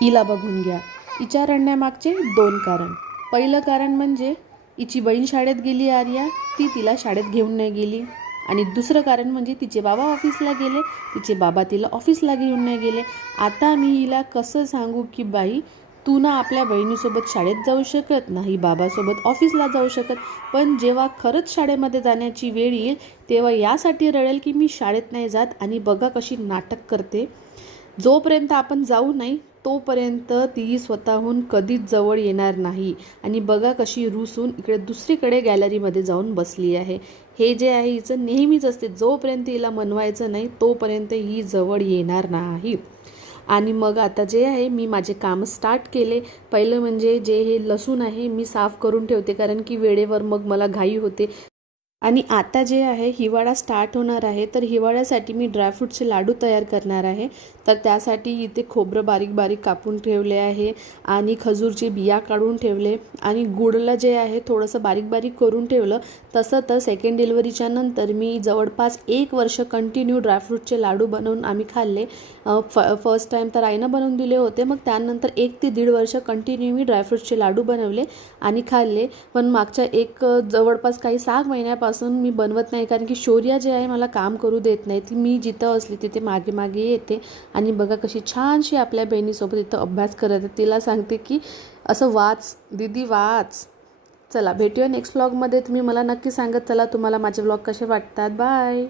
हिला बघून घ्या. हिच्या रडण्यामागचे 2 कारण. पहिलं कारण म्हणजे हिची बहीण शाळेत गेली आर्या, ती तिला शाळेत घेऊन नाही गेली. आणि दुसरं कारण म्हणजे तिचे बाबा ऑफिसला गेले, तिचे बाबा तिला ऑफिसला घेऊन नाही गेले. आता मी हिला कसं सांगू की बाई तू ना आपल्या बहिणीसोबत शाळेत जाऊ शकत नाही, बाबासोबत ऑफिसला जाऊ शकत, पण जेव्हा खरंच शाळेमध्ये जाण्याची वेळ येईल तेव्हा यासाठी रडेल की मी शाळेत नाही जात आणि बघा कशी नाटक करते. जोपर्यंत आपण जाऊ नाही तोपर्यंत ती स्वतःहून कधीच जवळ येणार नाही. आणि बघा कशी रुसून इकडे दुसरीकडे गॅलरीमध्ये जाऊन बसली आहे. हे जे आहे हिचं नेहमीच असते, जोपर्यंत हिला मनवायचं नाही तोपर्यंत ही जवळ येणार नाही. आणि मग आता जे आहे मी माझे काम स्टार्ट केले. पहिलं म्हणजे जे हे लसूण आहे मी साफ करून ठेवते, कारण की वेळेवर मग मला घाई होते. आणि आता जे आहे हिवाळा स्टार्ट होणार आहे, तर हिवाळ्यासाठी मी ड्रायफ्रूटचे लाडू तयार करणार आहे. तर त्यासाठी इथे खोबरं बारीक बारीक कापून ठेवले आहे आणि खजूरचे बिया काढून ठेवले आणि गुळला जे आहे थोडंसं बारीक बारीक करून ठेवलं. तसं तर सेकंड डिलिव्हरीच्या नंतर मी जवळपास 1 वर्ष कंटिन्यू ड्रायफ्रूटचे लाडू बनवून आम्ही खाल्ले. फर्स्ट टाईम तर आईनं बनवून दिले होते, मग त्यानंतर 1 ते 1.5 वर्ष कंटिन्यू मी ड्रायफ्रूटचे लाडू बनवले आणि खाल्ले. पण मागच्या जवळपास काही 6 महिन्यापासून मी बनवत नाही, कारण की शौर्या जे आहे मला काम करू देत नाही. ती मी जिथं असली तिथे मागे मागे येते आणि बघा कशी छानशी आपल्या बहिणीसोबत इथं अभ्यास करत आहे. तिला सांगते की असं वाच दीदी वाच. चला भेटूया नेक्स्ट व्लॉगमध्ये. तुम्ही मला नक्की सांगत चला तुम्हाला माझे व्लॉग कसे वाटतात. बाय.